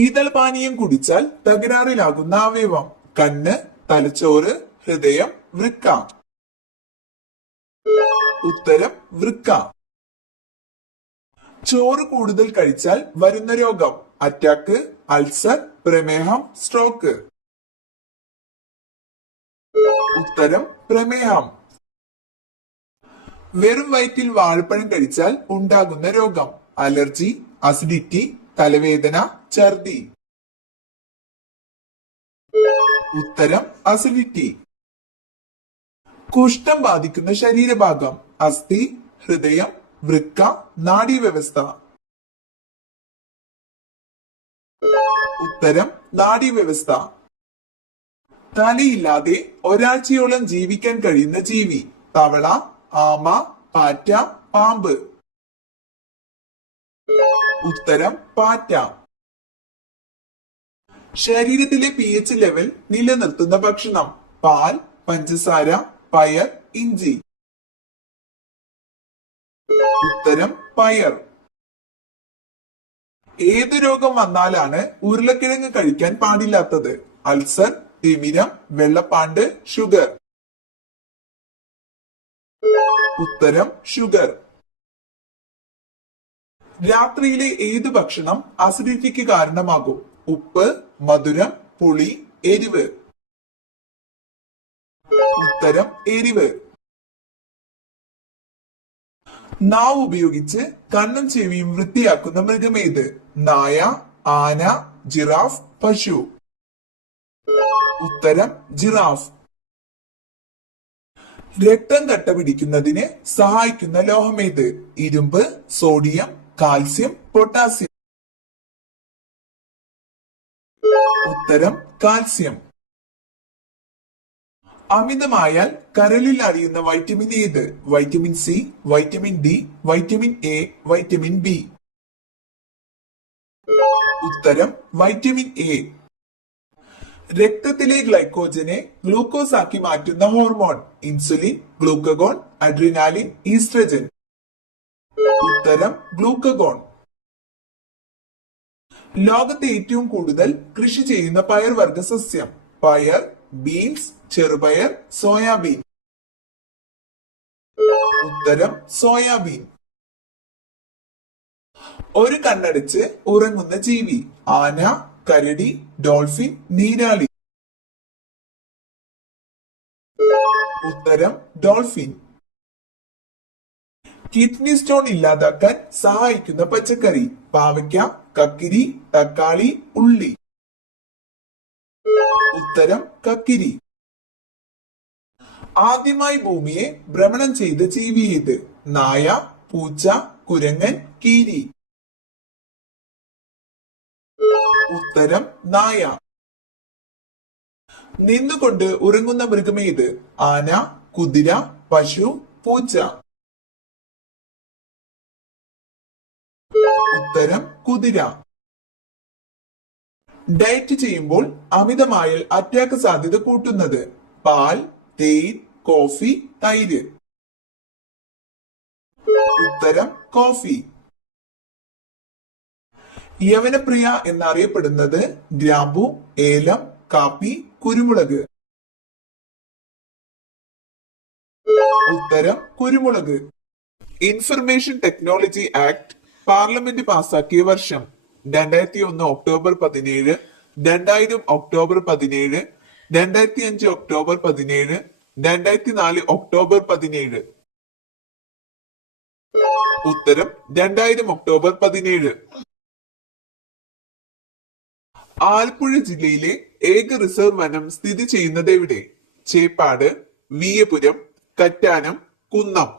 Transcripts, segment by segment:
ശീതളപാനീയം കുടിച്ചാൽ തകരാറിലാകുന്ന അവയവം: കണ്ണ്, തലച്ചോറ്, ഹൃദയം, വൃക്ക. ഉത്തരം വൃക്ക. ചോറ് കൂടുതൽ കഴിച്ചാൽ വരുന്ന രോഗം: അറ്റാക്ക്, അൾസർ, പ്രമേഹം, സ്ട്രോക്ക്. ഉത്തരം പ്രമേഹം. വെറും വയറ്റിൽ വാഴപ്പഴം കഴിച്ചാൽ ഉണ്ടാകുന്ന രോഗം: അലർജി, അസിഡിറ്റി, തലവേദന, ഛർദി. ഉത്തരം അസിഡിറ്റി. കുഷ്ഠം ബാധിക്കുന്ന ശരീരഭാഗം: അസ്ഥി, ഹൃദയം, വൃക്ക, നാഡീവ്യവസ്ഥ. ഉത്തരം നാഡീവ്യവസ്ഥ. തലയില്ലാതെ ഒരാഴ്ചയോളം ജീവിക്കാൻ കഴിയുന്ന ജീവി: തവള, ആമ, പാറ്റ, പാമ്പ്. ഉത്തരം പാറ്റ. ശരീരത്തിലെ pH ലെവൽ നിലനിർത്തുന്ന ഭക്ഷണം: പാൽ, പഞ്ചസാര, പയർ, ഇഞ്ചി. ഉത്തരം പയർ. ഏത് രോഗം വന്നാലാണ് ഉരുളക്കിഴങ്ങ് കഴിക്കാൻ പാടില്ലാത്തത്? അൾസർ, തിമിരം, വെള്ളപ്പാണ്ട്, ഷുഗർ. ഉത്തരം ഷുഗർ. രാത്രിയിലെ ഏത് ഭക്ഷണം അസിഡിറ്റിക്ക് കാരണമാകും? ഉപ്പ്, മധുരം, പുളി, എരിവ്. ഉത്തരം എരിവ്. നാവ് ഉപയോഗിച്ച് കണ്ണും ചെവിയും വൃത്തിയാക്കുന്ന മൃഗമേത്? നായ, ആന, ജിറാഫ്, പശു. ഉത്തരം ജിറാഫ്. രക്തം കട്ട പിടിക്കുന്നതിന് സഹായിക്കുന്ന ലോഹമേത്? ഇരുമ്പ്, സോഡിയം, കാൽസ്യം, പൊട്ടാസ്യം. ഉത്തരം കാൽസ്യം. അമിതമായാൽ കരളിൽ അടിയുന്ന വൈറ്റമിൻ ഏത്? Vitamin C, vitamin D, vitamin A, vitamin B. ഉത്തരം വൈറ്റമിൻ എ. രക്തത്തിലെ ഗ്ലൈക്കോജനെ ഗ്ലൂക്കോസ് ആക്കി മാറ്റുന്ന hormone: insulin, glucagon, adrenaline, oestrogen. ഉത്തരം ഗ്ലൂക്കഗോൺ. ലോകത്തെ ഏറ്റവും കൂടുതൽ കൃഷി ചെയ്യുന്ന പയർവർഗ സസ്യം: പയർ, ബീൻസ്, ചെറുപയർ, സോയാബീൻ. ഉത്തരം സോയാബീൻ. ഒരു കണ്ണടച്ച് ഉറങ്ങുന്ന ജീവി: ആന, കരടി, ഡോൾഫിൻ, നീരാളി. ഉത്തരം ഡോൾഫിൻ. കിഡ്നി സ്റ്റോൺ ഇല്ലാതാക്കാൻ സഹായിക്കുന്ന പച്ചക്കറി: പാവയ്ക്ക, കക്കിരി, തക്കാളി, ഉള്ളി. ഉത്തരം കക്കിരി. ആദ്യമായി ഭൂമിയെ ഭ്രമണം ചെയ്ത ജീവി ഏത്? നായ, പൂച്ച, കുരങ്ങൻ, കീരി. ഉത്തരം നായ. നിന്നുകൊണ്ട് ഉറങ്ങുന്ന മൃഗമേത്? ആന, കുതിര, പശു, പൂച്ച. ഉത്തരം കുതിര. ഡയറ്റ് ചെയ്യുമ്പോൾ അമിതമായാൽ അറ്റാക്ക് സാധ്യത കൂട്ടുന്നത്: പാൽ, തേൻ, കോഫി, തൈര്. ഉത്തരം കോഫി. യവനപ്രിയ എന്നറിയപ്പെടുന്നത്: ഗ്രാമ്പു, ഏലം, കാപ്പി, കുരുമുളക്. ഉത്തരം കുരുമുളക്. ഇൻഫർമേഷൻ ടെക്നോളജി ആക്ട് പാർലമെന്റ് പാസാക്കിയ വർഷം: 2001 ഒക്ടോബർ 17, 2000 ഒക്ടോബർ 17, 2005 ഒക്ടോബർ 17, 2004 ഒക്ടോബർ 17. ഉത്തരം 2000 ഒക്ടോബർ 17. ആലപ്പുഴ ജില്ലയിലെ ഏക റിസർവ് വനം സ്ഥിതി ചെയ്യുന്നത് എവിടെ? ചേപ്പാട്, വീയപുരം, കറ്റാനം, കുന്നം.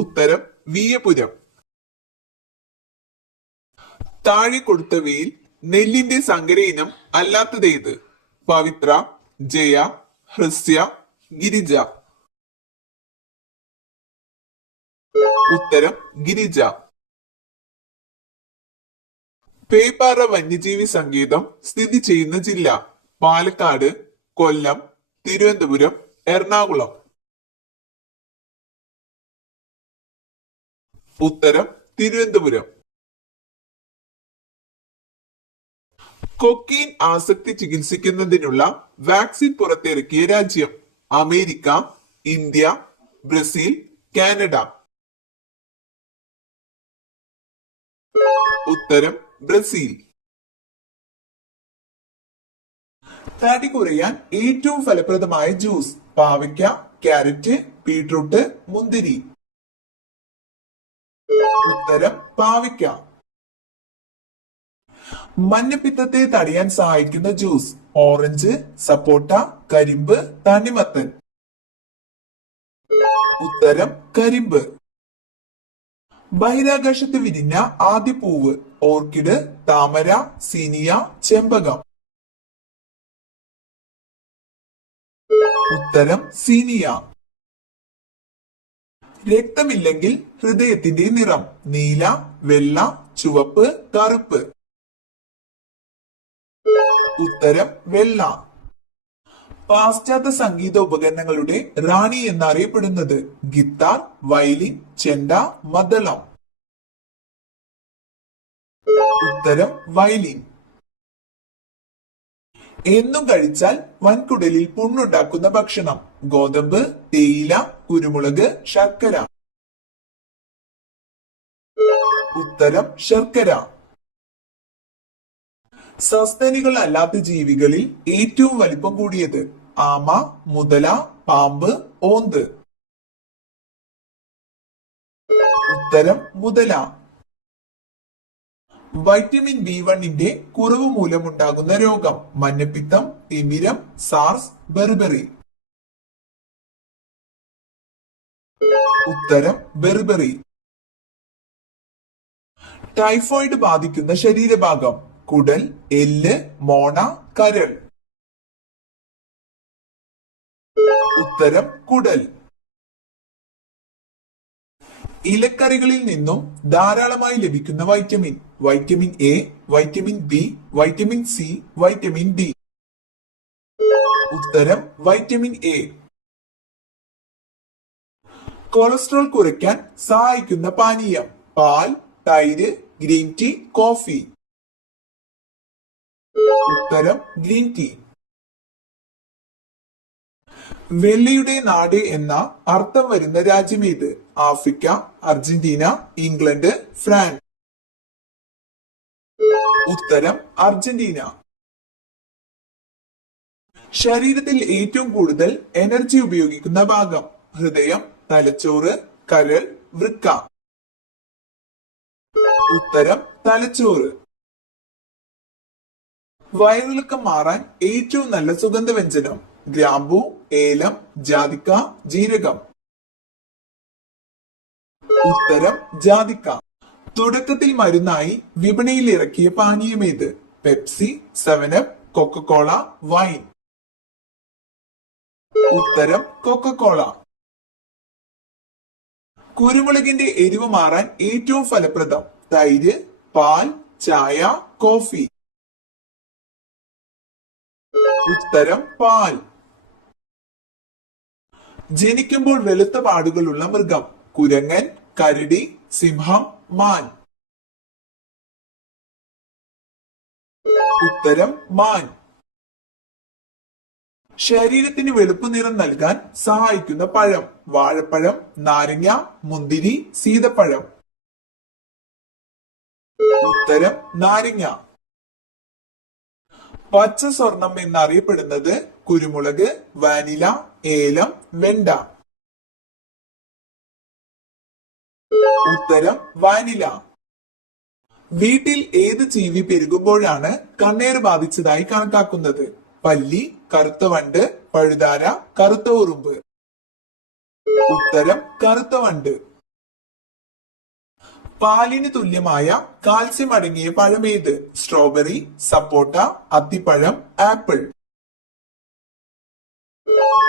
ഉത്തരം വീയപുരം. താഴെ കൊടുത്തവയിൽ നെല്ലിന്റെ സങ്കര ഇനം അല്ലാത്തതേത്? പവിത്ര, ജയ, ഹ്രസ്യ, ഗിരിജ. ഉത്തരം ഗിരിജ. പേപ്പാറ വന്യജീവി സങ്കേതം സ്ഥിതി ചെയ്യുന്ന ജില്ല: പാലക്കാട്, കൊല്ലം, തിരുവനന്തപുരം, എറണാകുളം. ഉത്തരം തിരുവനന്തപുരം. കൊക്കീൻ ആസക്തി ചികിത്സിക്കുന്നതിനുള്ള വാക്സിൻ പുറത്തിറക്കിയ രാജ്യം? America, India, Brazil, Canada. ഉത്തരം ബ്രസീൽ. തടി കുറയാൻ ഏറ്റവും ഫലപ്രദമായ ജ്യൂസ്? പാവയ്ക്ക, ക്യാരറ്റ്, ബീട്രൂട്ട്, മുന്തിരി. ഉത്തരം പാവയ്ക്ക. മഞ്ഞപ്പിത്തത്തെ തടയാൻ സഹായിക്കുന്ന ജ്യൂസ്? ഓറഞ്ച്, സപ്പോട്ട, കരിമ്പ്, തണ്ണിമത്തൻ. ഉത്തരം കരിമ്പ്. ബഹിരാകാശത്ത് വിരിഞ്ഞ ആദ്യ പൂവ്? ഓർക്കിഡ്, താമര, സീനിയ, ചെമ്പകം. ഉത്തരം സീനിയ. രക്തമില്ലെങ്കിൽ ഹൃദയത്തിന്റെ നിറം? നീല, വെള്ള, ചുവപ്പ്, കറുപ്പ്. ഉത്തരം വെള്ള. പാശ്ചാത്യ സംഗീത ഉപകരണങ്ങളുടെ റാണി എന്നറിയപ്പെടുന്നത്? ഗിത്താർ, വയലിൻ, ചെണ്ട, മദ്ദളം. ഉത്തരം വയലിൻ. എന്നും കഴിച്ചാൽ വൻകുടലിൽ പുണ്ണുണ്ടാക്കുന്ന ഭക്ഷണം? ഗോതമ്പ്, തേയില, കുരുമുളക്, ശർക്കര. ഉത്തരം ശർക്കര. സസ്തനികൾ അല്ലാത്ത ജീവികളിൽ ഏറ്റവും വലിപ്പം കൂടിയത്? ആമ, മുതല, പാമ്പ്, ഓന്ത്. ഉത്തരം മുതല. വൈറ്റമിൻ B1ന്റെ കുറവ് മൂലമുണ്ടാകുന്ന രോഗം? മഞ്ഞപ്പിത്തം, തിമിരം, സാർസ്, ബെർബറി. ഉത്തരം ബെർബറി. ടൈഫോയിഡ് ബാധിക്കുന്ന ശരീരഭാഗം? കുടൽ, എല്ല്, മോണ, കരൾ. ഉത്തരം കുടൽ. ഇലക്കറികളിൽ നിന്നും ധാരാളമായി ലഭിക്കുന്ന vitamin? Vitamin A, vitamin B, vitamin C, vitamin D. ഉത്തരം വൈറ്റമിൻ എ. കൊളസ്ട്രോൾ കുറയ്ക്കാൻ സഹായിക്കുന്ന പാനീയം? പാൽ, തൈര്, ഗ്രീൻ ടീ, കോഫി. ഉത്തരം ഗ്രീൻ ടീ. വെള്ളിയുടെ നാട് എന്ന അർത്ഥം വരുന്ന രാജ്യമേത്? Africa, Argentina, England, France. ഉത്തരം അർജന്റീന. ശരീരത്തിൽ ഏറ്റവും കൂടുതൽ എനർജി ഉപയോഗിക്കുന്ന ഭാഗം? ഹൃദയം, തലച്ചോറ്, കരൾ, വൃക്ക. ഉത്തരം തലച്ചോറ്. വയറിളക്കം മാറാൻ ഏറ്റവും നല്ല സുഗന്ധവ്യഞ്ജനം? ഗ്രാമ്പൂ, ഏലം, ജാതിക്ക, ജീരകം. ഉത്തരം ജാതിക്ക. തുടക്കത്തിൽ മരുന്നായി വിപണിയിൽ ഇറക്കിയ പാനീയമേത്? Pepsi, 7up, Coca Cola, wine. ഉത്തരം കൊക്കക്കോള. കുരുമുളകിന്റെ എരിവ് മാറാൻ ഏറ്റവും ഫലപ്രദം? തൈര്, പാൽ, ചായ, കോഫി. ഉത്തരം പാൽ. ജനിക്കുമ്പോൾ വെളുത്ത പാടുകളുള്ള മൃഗം? കുരങ്ങൻ, കരടി, സിംഹം, മാൻ. ഉത്തരം മാൻ. ശരീരത്തിന് വെളുപ്പ് നിറം നൽകാൻ സഹായിക്കുന്ന പഴം? വാഴപ്പഴം, നാരങ്ങ, മുന്തിരി, സീതപ്പഴം. ഉത്തരം നാരങ്ങ. പച്ച സ്വർണം എന്നറിയപ്പെടുന്നത്? കുരുമുളക്, വാനില, ഏലം, വെണ്ട. ഉത്തരം വാനില. വീട്ടിൽ ഏത് ജീവി പെരുകുമ്പോഴാണ് കണ്ണേറ് ബാധിച്ചതായി കണക്കാക്കുന്നത്? പല്ലി, കറുത്ത വണ്ട്, പഴുതാര, കറുത്ത ഉറുമ്പ്. ഉത്തരം കറുത്ത വണ്ട്. പാലിന് തുല്യമായ കാൽസ്യം അടങ്ങിയ പഴമേത്? സ്ട്രോബെറി, സപ്പോട്ട, അത്തിപ്പഴം, ആപ്പിൾ.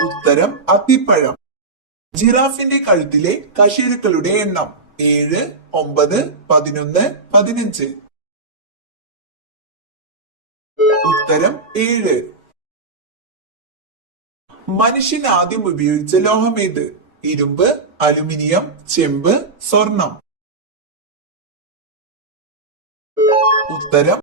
ഉത്തരം അത്തിപ്പഴം. ജിറാഫിന്റെ കഴുത്തിലെ കശേരുക്കളുടെ എണ്ണം? 7, 9, 11, 15. ഉത്തരം 7. മനുഷ്യൻ ആദ്യം ഉപയോഗിച്ച ലോഹമേത്? ഇരുമ്പ്, അലുമിനിയം, ചെമ്പ്, സ്വർണം. ഉത്തരം